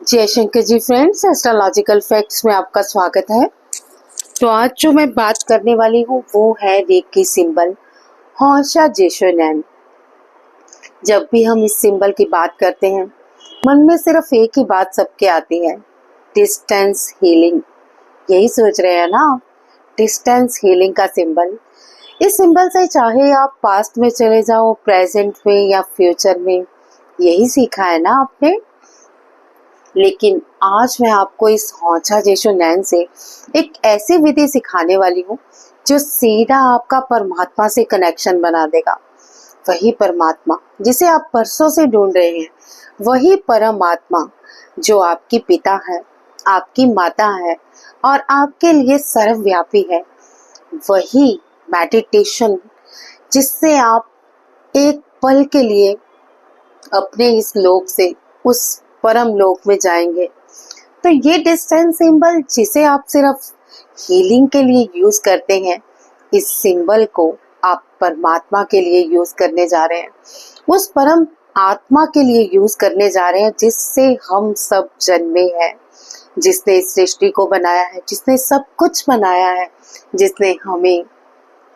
जय Shankar ji friends, astrological facts में आपका स्वागत है। तो आज जो मैं बात करने वाली हूँ वो है रेकी सिंबल हौशा जेशोनैन। जब भी हम इस सिंबल की बात करते हैं मन में सिर्फ एक ही बात सबके आती है, डिस्टेंस हीलिंग। यही सोच रहे हैं ना आप, डिस्टेंस हीलिंग का सिंबल। इस सिंबल से चाहे आप पास्ट में चले जाओ, प्रेजेंट में या फ्यूचर में, यही सीखा है ना आपने। लेकिन आज मैं आपको इस हौशा जेशोनैन से एक ऐसी विधि सिखाने वाली हूँ जो सीधा आपका परमात्मा से कनेक्शन बना देगा। वही परमात्मा जिसे आप बरसों से ढूंढ रहे हैं, वही परमात्मा जो आपकी पिता है, आपकी माता है और आपके लिए सर्वव्यापी है। वही मेडिटेशन जिससे आप एक पल के लिए अपने इस लोक से उस परम लोक में जाएंगे। तो ये डिस्टेंस सिंबल जिसे आप सिर्फ हीलिंग के लिए यूज करते हैं, इस सिंबल को आप परमात्मा के लिए यूज करने जा रहे हैं, उस परम आत्मा के लिए यूज करने जा रहे हैं जिससे हम सब जन्मे हैं, जिसने इस सृष्टि को बनाया है, जिसने सब कुछ बनाया है, जिसने हमें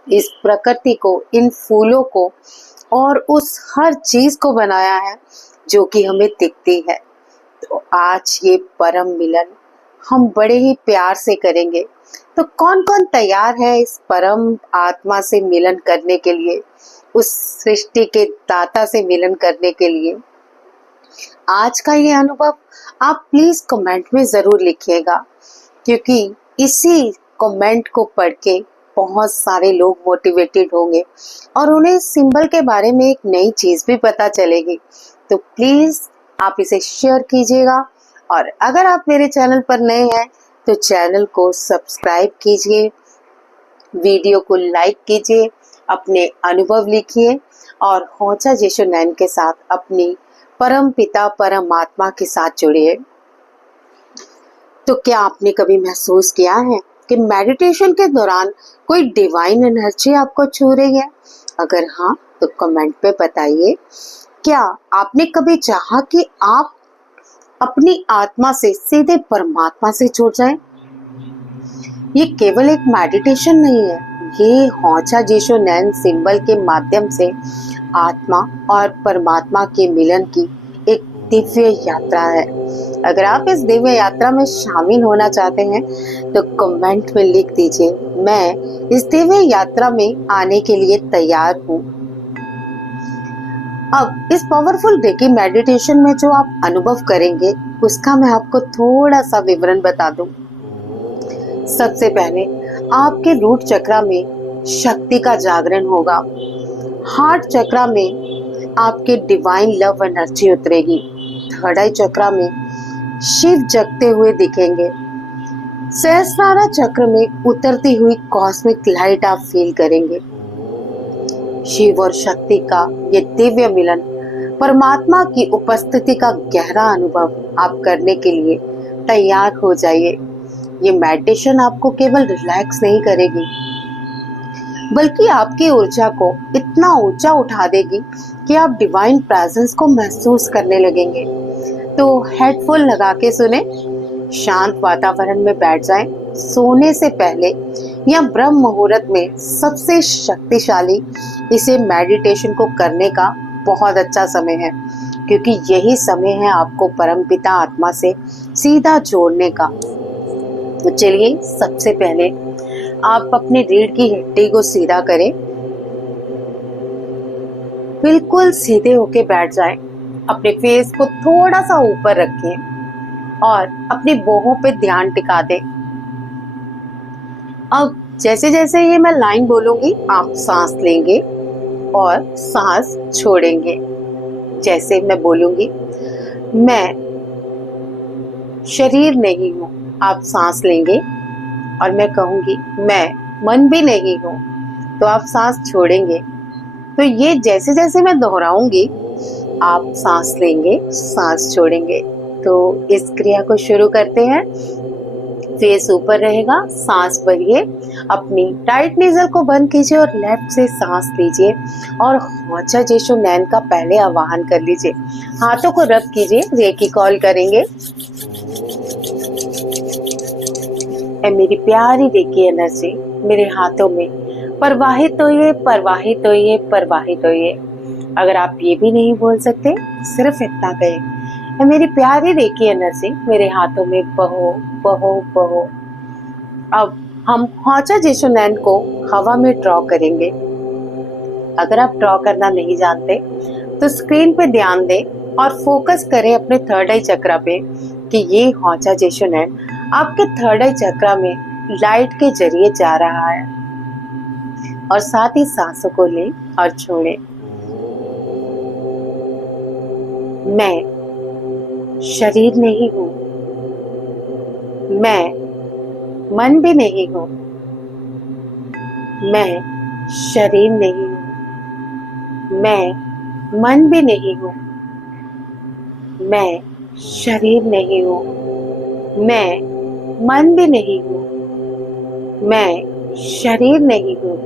इस प्रकृति को, इन फूलों को और उस हर चीज को बनाया है जो कि हमें दिखती है। तो आज ये परम मिलन हम बड़े ही प्यार से करेंगे। तो कौन कौन तैयार है इस परम आत्मा से मिलन करने के लिए, उस सृष्टि के दाता से मिलन करने के लिए? आज का ये अनुभव आप प्लीज कमेंट में जरूर लिखिएगा, क्योंकि इसी कमेंट को पढ़ के बहुत सारे लोग मोटिवेटेड होंगे और उन्हें इस सिंबल के बारे में एक नई चीज भी पता चलेगी। तो प्लीज आप इसे शेयर कीजिएगा और अगर आप मेरे चैनल पर नए हैं तो चैनल को सब्सक्राइब कीजिए, वीडियो को लाइक कीजिए, अपने अनुभव लिखिए और हौशा जेशोनैन के साथ अपनी परम पिता परमात्मा के साथ जुड़िए। तो क्या आपने कभी महसूस किया है कि मेडिटेशन के दौरान कोई डिवाइन एनर्जी आपको छू रही है? अगर हाँ तो कमेंट पे बताइए। क्या आपने कभी चाहा कि आप अपनी आत्मा से सीधे परमात्मा से जुड़ जाएं? ये केवल एक मेडिटेशन नहीं है, ये हौशा जेशोनैन सिंबल के माध्यम से आत्मा और परमात्मा के मिलन की एक दिव्य यात्रा है। अगर आप इस दिव्य यात्रा में शामिल होना चाहते हैं तो कमेंट में लिख दीजिए, मैं इस दिव्य यात्रा में आने के लिए तैयार हूँ। अब इस पावरफुल रेकी मेडिटेशन में जो आप अनुभव करेंगे उसका मैं आपको थोड़ा सा विवरण बता दूं। सबसे पहले आपके रूट चक्रा में शक्ति का जागरण होगा। हार्ट चक्रा में आपके डिवाइन लव एनर्जी उतरेगी। थर्ड आई चक्रा में शिव जगते हुए दिखेंगे। सहस्त्रारा चक्र में उतरती हुई कॉस्मिक लाइट आप फील करेंगे। शिव और शक्ति का ये दिव्य मिलन, परमात्मा की उपस्थिति का गहरा अनुभव आप करने के लिए तैयार हो जाइए। ये मेडिटेशन आपको केवल रिलैक्स नहीं करेगी बल्कि आपकी ऊर्जा को इतना ऊंचा उठा देगी कि आप डिवाइन प्रेजेंस को महसूस करने लगेंगे। तो हेडफोन लगा के सुने, शांत वातावरण में बैठ जाएं। सोने से पहले या ब्रह्म मुहूर्त में सबसे शक्तिशाली इसे मेडिटेशन को करने का बहुत अच्छा समय है, क्योंकि यही समय है आपको परमपिता आत्मा से सीधा जोड़ने का। तो चलिए सबसे पहले आप अपने रीढ़ की हड्डी को सीधा करें, बिल्कुल सीधे होके बैठ जाएं। अपने फेस को थोड़ा सा ऊपर रखें और अपनी बाहों पे ध्यान टिका दें। अब जैसे जैसे ये मैं लाइन बोलूंगी आप सांस लेंगे और सांस छोड़ेंगे। जैसे मैं बोलूंगी मैं शरीर नहीं हूं, आप सांस लेंगे और मैं कहूंगी मैं मन भी नहीं हूं, तो आप सांस छोड़ेंगे। तो ये जैसे जैसे मैं दोहराऊंगी आप सांस लेंगे, सांस छोड़ेंगे। तो इस क्रिया को शुरू करते हैं। फेस ऊपर रहेगा, सांस भरिए, अपनी राइट नेजल को बंद कीजिए और लेफ्ट से सांस लीजिए और हौचा जेशो नैन का पहले आवाहन कर लीजिए। हाथों को रब कीजिए, रेकी कॉल करेंगे। मेरी प्यारी रेकी एनर्जी मेरे हाथों में प्रवाहित होइए, प्रवाहित होइए, प्रवाहित होइए। अगर आप ये भी नहीं बोल सकते, सिर्फ इतना कहें, मेरी प्यारी रेकी एनर्जी मेरे हाथों में बहो बहो बहो। अब हम हौचा जेशो नैन को हवा में ड्रॉ करेंगे। अगर आप ड्रॉ करना नहीं जानते तो स्क्रीन पे ध्यान दें और फोकस करें अपने थर्ड आई चक्रा पे कि ये हौचा जेशो नैन आपके थर्ड आई चक्रा में लाइट के जरिए जा रहा है। और साथ ही सांसों को लें और छोड़ें। मैं शरीर नहीं हूं, मैं मन भी नहीं हूं, मैं शरीर नहीं हूं, मैं मन भी नहीं हूं, मैं शरीर नहीं हूं, मैं मन भी नहीं हूं, मैं शरीर नहीं हूं,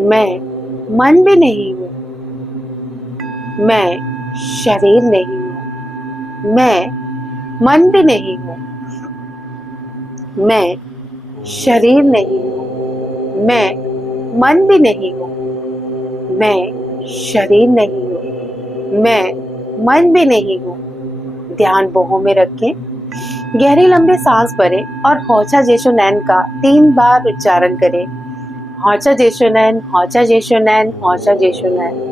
मैं मन भी नहीं हूं, मैं शरीर नहीं हूं, मैं मन भी नहीं हूं, मैं शरीर नहीं हूं, मैं मन भी नहीं हूं, मैं शरीर नहीं हूं, मैं मन भी नहीं हूं। ध्यान बाहों में रखें, गहरी लंबी सांस भरें और हौचा जेशो नैन का 3 बार उच्चारण करें। हौचा जेशो नैन, हौचा जेशो नैन, हौचा जेशो नैन।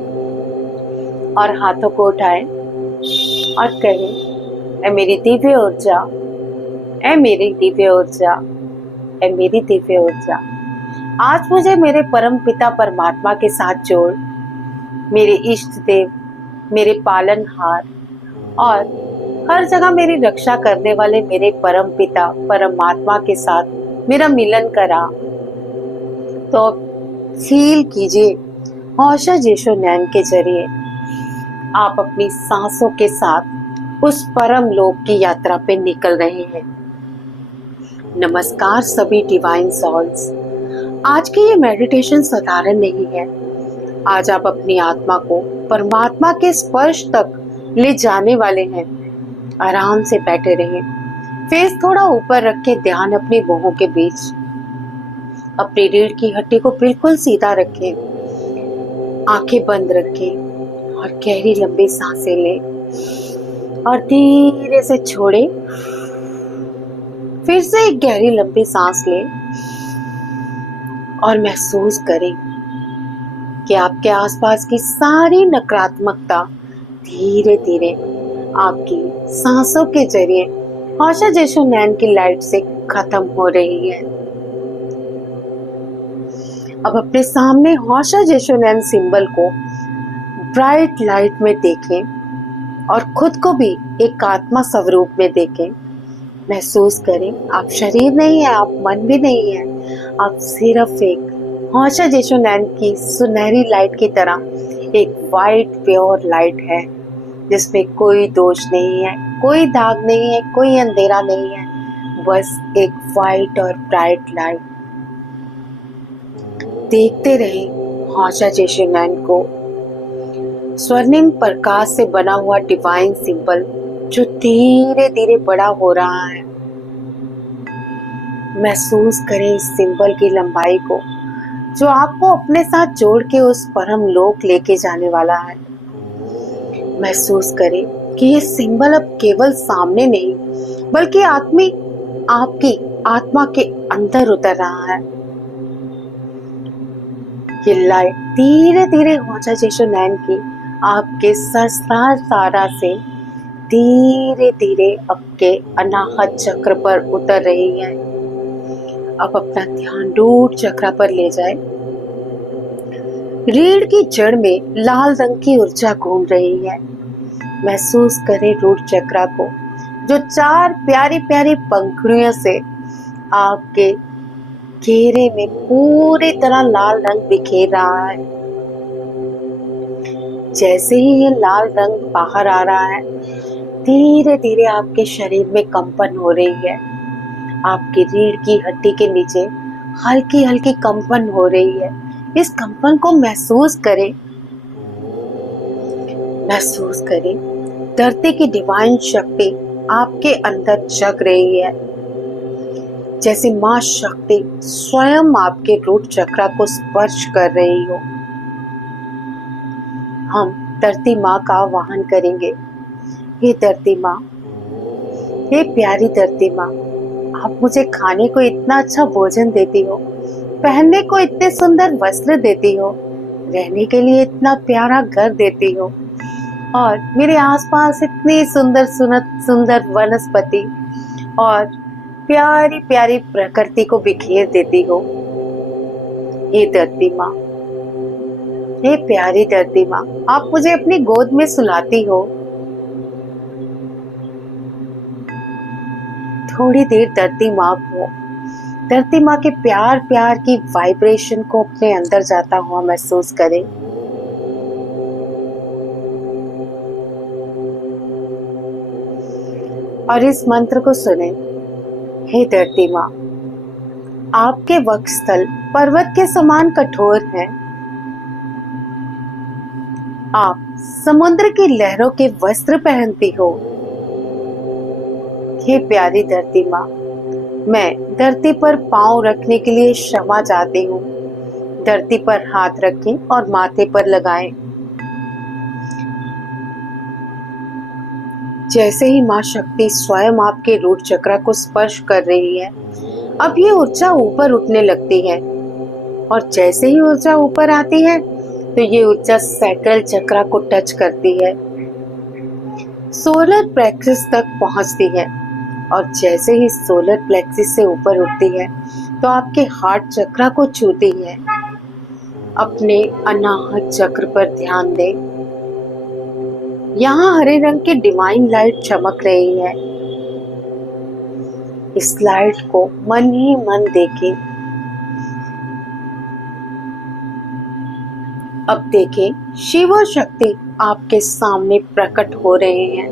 और हाथों को उठाएं और कहें, ए मेरी दिव्य ऊर्जा, ए मेरी दिव्य ऊर्जा, ए मेरी दिव्य ऊर्जा, आज मुझे मेरे परम पिता परमात्मा के साथ जोड़, मेरे इष्ट देव, मेरे पालनहार और हर जगह मेरी रक्षा करने वाले मेरे परम पिता परमात्मा के साथ मेरा मिलन करा। तो फील कीजिए हौचा जेशो नैन के जरिए आप अपनी सांसों के साथ उस परम लोक की यात्रा पे निकल रहे हैं। नमस्कार सभी डिवाइन सॉल्स। आज की ये मेडिटेशन साधारण नहीं है। आज आप अपनी आत्मा को परमात्मा के स्पर्श तक ले जाने वाले हैं। आराम से बैठे रहें, फेस थोड़ा ऊपर रख के ध्यान अपनी बाहों के बीच, अपनी रीढ़ की हड्डी को बिल्कुल सीधा रखें, आंखें बंद रखें और गहरी लंबी सांसें लें और धीरे से छोड़ें। फिर से एक गहरी लंबी सांस लें और महसूस करें कि आपके आसपास की सारी नकारात्मकता धीरे धीरे आपकी सांसों के जरिए हौचा जेशो नैन की लाइट से खत्म हो रही है। अब अपने सामने हौचा जेशो नैन सिंबल को ब्राइट लाइट में देखें और खुद को भी एक आत्मा स्वरूप में देखें। महसूस करें आप शरीर नहीं है, आप मन भी नहीं है, आप सिर्फ एक हौचा जेशो नैन की सुनहरी लाइट की तरह एक वाइट प्योर लाइट है जिसमें कोई दोष नहीं है, कोई दाग नहीं है, कोई अंधेरा नहीं है, बस एक वाइट और ब्राइट लाइट। देखते रहे हौचा जेशो नैन को, स्वर्णिम प्रकाश से बना हुआ डिवाइन सिंबल जो धीरे धीरे बड़ा हो रहा है। महसूस करें इस सिंबल की लंबाई को जो आपको अपने साथ जोड़ के उस परम लोक लेके जाने वाला है। महसूस करें कि ये सिंबल अब केवल सामने नहीं बल्कि आपकी आत्मा के अंदर उतर रहा है। ये लाइट धीरे धीरे हौचा जेशो नैन की आपके सहस्त्रार तारा से धीरे धीरे आपके अनाहत चक्र पर उतर रही है। अब अपना ध्यान रूट चक्र पर ले जाए। रीढ़ की जड़ में लाल रंग की ऊर्जा घूम रही है। महसूस करें रूट चक्र को जो 4 प्यारी प्यारी पंखुड़ियों से आपके घेरे में पूरी तरह लाल रंग बिखेर रहा है। जैसे ही ये लाल रंग बाहर आ रहा है, धीरे धीरे आपके शरीर में कंपन हो रही है। आपकी रीढ़ की हड्डी के नीचे हल्की हल्की कंपन हो रही है। इस कंपन को महसूस करें, महसूस करें। धरती की डिवाइन शक्ति आपके अंदर जग रही है, जैसे माँ शक्ति स्वयं आपके रूट चक्र को स्पर्श कर रही हो। हम धरती माँ का आवाहन करेंगे। हे धरती माँ, हे प्यारी धरती माँ, आप मुझे खाने को इतना अच्छा भोजन देती हो, पहनने को इतने सुंदर वस्त्र देती हो, रहने के लिए इतना प्यारा घर देती हो और मेरे आसपास इतनी सुंदर सुंदर वनस्पति और प्यारी प्यारी प्रकृति को बिखेर देती हो। हे धरती माँ, हे प्यारी धरती माँ, आप मुझे अपनी गोद में सुलाती हो। थोड़ी देर धरती माँ के प्यार प्यार की वाइब्रेशन को अपने अंदर जाता हुआ महसूस करें। और इस मंत्र को सुने। हे धरती माँ, आपके वक्षस्थल पर्वत के समान कठोर हैं। आप समुद्र की लहरों के वस्त्र पहनती हो। हे प्यारी धरती माँ, मैं धरती पर पांव रखने के लिए क्षमा चाहती हूँ। धरती पर हाथ रखें और माथे पर लगाएं। जैसे ही माँ शक्ति स्वयं आपके रूट चक्र को स्पर्श कर रही है, अब ये ऊर्जा ऊपर उठने लगती है और जैसे ही ऊर्जा ऊपर आती है तो ये ऊर्जा सैक्रल चक्र को टच करती है, सोलर प्लेक्सिस तक पहुंचती है और जैसे ही सोलर प्लेक्सिस से ऊपर उठती है तो आपके हार्ट चक्र को छूती है। अपने अनाहत चक्र पर ध्यान दें। यहाँ हरे रंग की डिवाइन लाइट चमक रही है। इस लाइट को मन ही मन देखें। अब देखें, शिव और शक्ति आपके सामने प्रकट हो रहे हैं।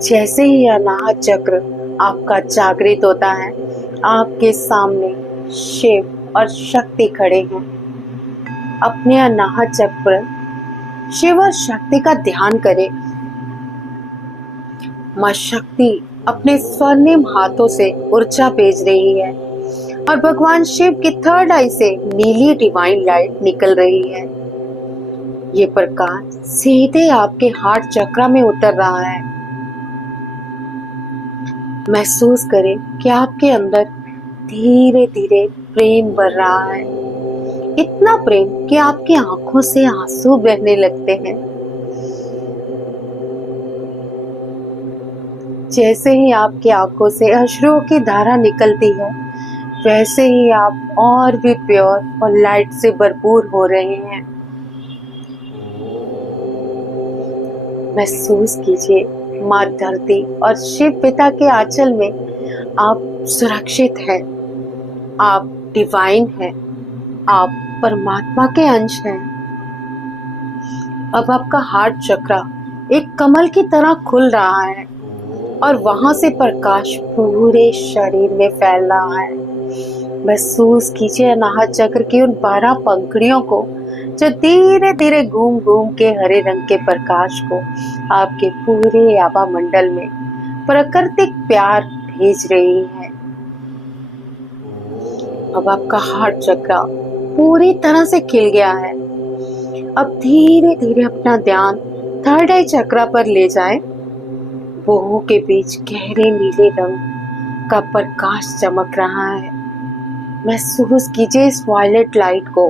जैसे ही अनाहत चक्र आपका जागृत होता है, आपके सामने शिव और शक्ति खड़े हैं। अपने अनाहत चक्र शिव और शक्ति का ध्यान करें। माँ शक्ति अपने स्वर्णिम हाथों से ऊर्जा भेज रही है और भगवान शिव की थर्ड आई से नीली डिवाइन लाइट निकल रही है। ये प्रकाश सीधे आपके हार्ट चक्र में उतर रहा है। महसूस करें कि आपके अंदर धीरे धीरे प्रेम बढ़ रहा है, इतना प्रेम कि आपकी आंखों से आंसू बहने लगते हैं। जैसे ही आपकी आंखों से अश्रुओं की धारा निकलती है, वैसे ही आप और भी प्योर और लाइट से भरपूर हो रहे हैं। महसूस कीजिए, माँ धरती और शिव पिता के आंचल में आप सुरक्षित हैं। आप डिवाइन हैं, आप परमात्मा के अंश हैं। अब आपका हार्ट चक्र एक कमल की तरह खुल रहा है और वहां से प्रकाश पूरे शरीर में फैल रहा है। महसूस कीजिए अनाहत चक्र की उन 12 पंखुड़ियों को जो धीरे धीरे घूम घूम के हरे रंग के प्रकाश को आपके पूरे आभा मंडल में प्राकृतिक प्यार भेज रही है। अब आपका हार्ट चक्र पूरी तरह से खिल गया है। अब धीरे धीरे अपना ध्यान थर्ड आई चक्र पर ले जाएं। भौहों के बीच गहरे नीले रंग का प्रकाश चमक रहा है। महसूस कीजिए इस वायलेट लाइट को।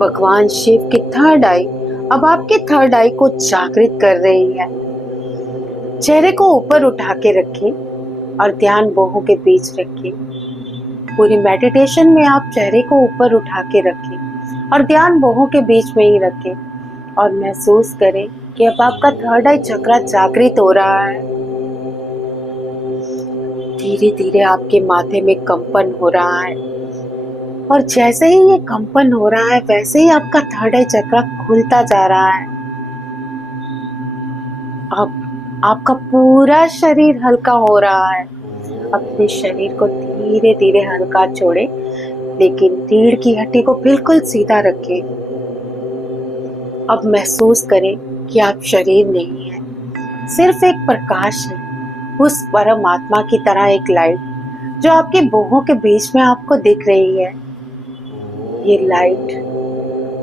भगवान शिव की थर्ड आई अब आपके थर्ड आई को जागृत कर रही है। चेहरे को ऊपर उठा के रखें और ध्यान भौहों के बीच रखें। पूरी मेडिटेशन में आप चेहरे को ऊपर उठा के रखें और ध्यान भौहों के बीच में ही रखें और महसूस करें कि अब आपका थर्ड आई चक्र जागृत हो रहा है। धीरे धीरे आपके माथे में कंपन हो रहा है और जैसे ही ये कंपन हो रहा है, वैसे ही आपका थर्ड आई चक्र खुलता जा रहा है। अब आपका पूरा शरीर हल्का हो रहा है। अपने शरीर को धीरे धीरे हल्का छोड़े, लेकिन रीढ़ की हड्डी को बिल्कुल सीधा रखें। अब महसूस करें कि आप शरीर नहीं है, सिर्फ एक प्रकाश है, उस परम आत्मा की तरह एक लाइट जो आपके भुवों के बीच में आपको दिख रही है। ये लाइट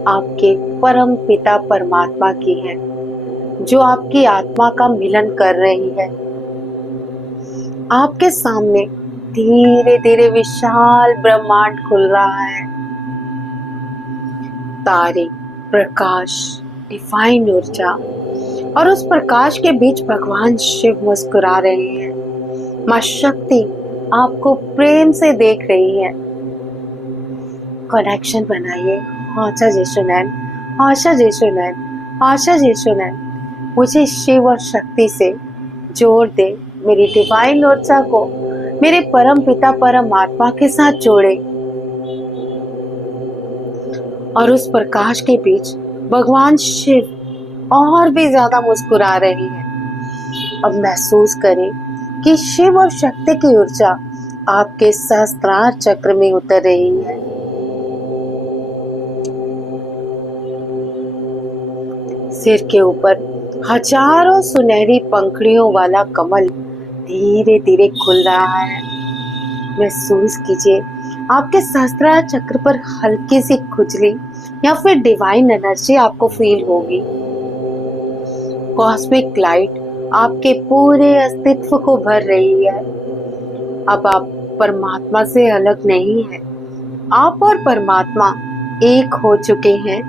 आपके परम पिता परमात्मा की है, जो आपकी आत्मा का मिलन कर रही है। आपके सामने धीरे धीरे विशाल ब्रह्मांड खुल रहा है। तारे, प्रकाश, डिवाइन ऊर्जा, और उस प्रकाश के बीच भगवान शिव मुस्कुरा रहे हैं। माँ शक्ति आपको प्रेम से देख रही है। कनेक्शन बनाइए। आशा जेशुनैन, आशा जेशुनैन, आशा जेशुनैन। मुझे शिव और शक्ति से जोड़ दे। मेरी डिवाइन ऊर्जा को मेरे परम पिता परम आत्मा के साथ जोड़े। और उस प्रकाश के बीच भगवान शिव और भी ज्यादा मुस्कुरा रहे हैं। अब महसूस करें कि शिव और शक्ति की ऊर्जा आपके सहस्त्रार चक्र में उतर रही है। सिर के ऊपर हजारों सुनहरी पंखुड़ियों वाला कमल धीरे धीरे खुल रहा है। महसूस कीजिए आपके सहस्त्रार चक्र पर हल्की सी खुजली या फिर डिवाइन एनर्जी आपको फील होगी। कॉस्मिक लाइट आपके पूरे अस्तित्व को भर रही है। अब आप परमात्मा से अलग नहीं हैं। आप और परमात्मा एक हो चुके हैं।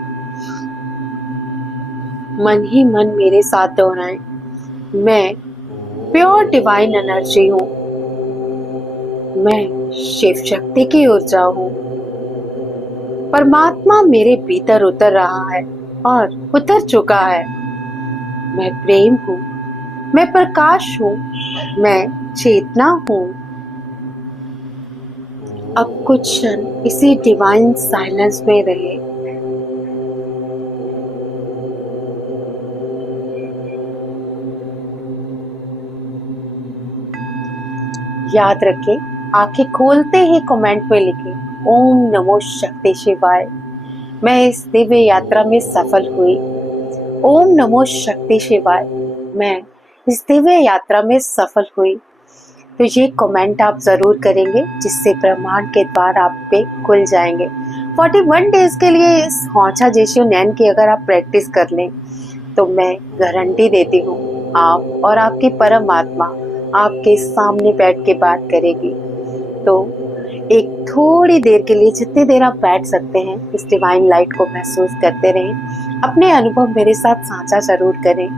मन ही मन मेरे साथ दोहराएं, मैं प्योर डिवाइन एनर्जी हूँ। मैं शिव शक्ति की ऊर्जा हूँ। परमात्मा मेरे भीतर उतर रहा है और उतर चुका है। मैं प्रेम हूँ, मैं प्रकाश हूँ, मैं चेतना हूँ। अब कुछ क्षण इसी डिवाइन साइलेंस में रहे। याद रखें, आंखें खोलते ही कमेंट में लिखें ओम नमो शक्ति शिवाय। मैं इस दिव्य यात्रा में सफल हुई। ओम नमो शक्ति शिवाय। मैं इस दिव्य यात्रा में सफल हुई। तो ये कमेंट आप जरूर करेंगे, जिससे ब्रह्मांड के द्वार आप पे खुल जाएंगे। 41 डेज के लिए इस हौचा जेशुनैन की अगर आप प्रैक्टिस कर लें, तो मैं गारंटी देती हूँ आप और आपकी परम आत्मा आपके सामने बैठ के बात करेगी। तो एक थोड़ी देर के लिए, जितनी देर आप बैठ सकते हैं, इस डिवाइन लाइट को महसूस करते रहें। अपने अनुभव मेरे साथ साझा जरूर करें।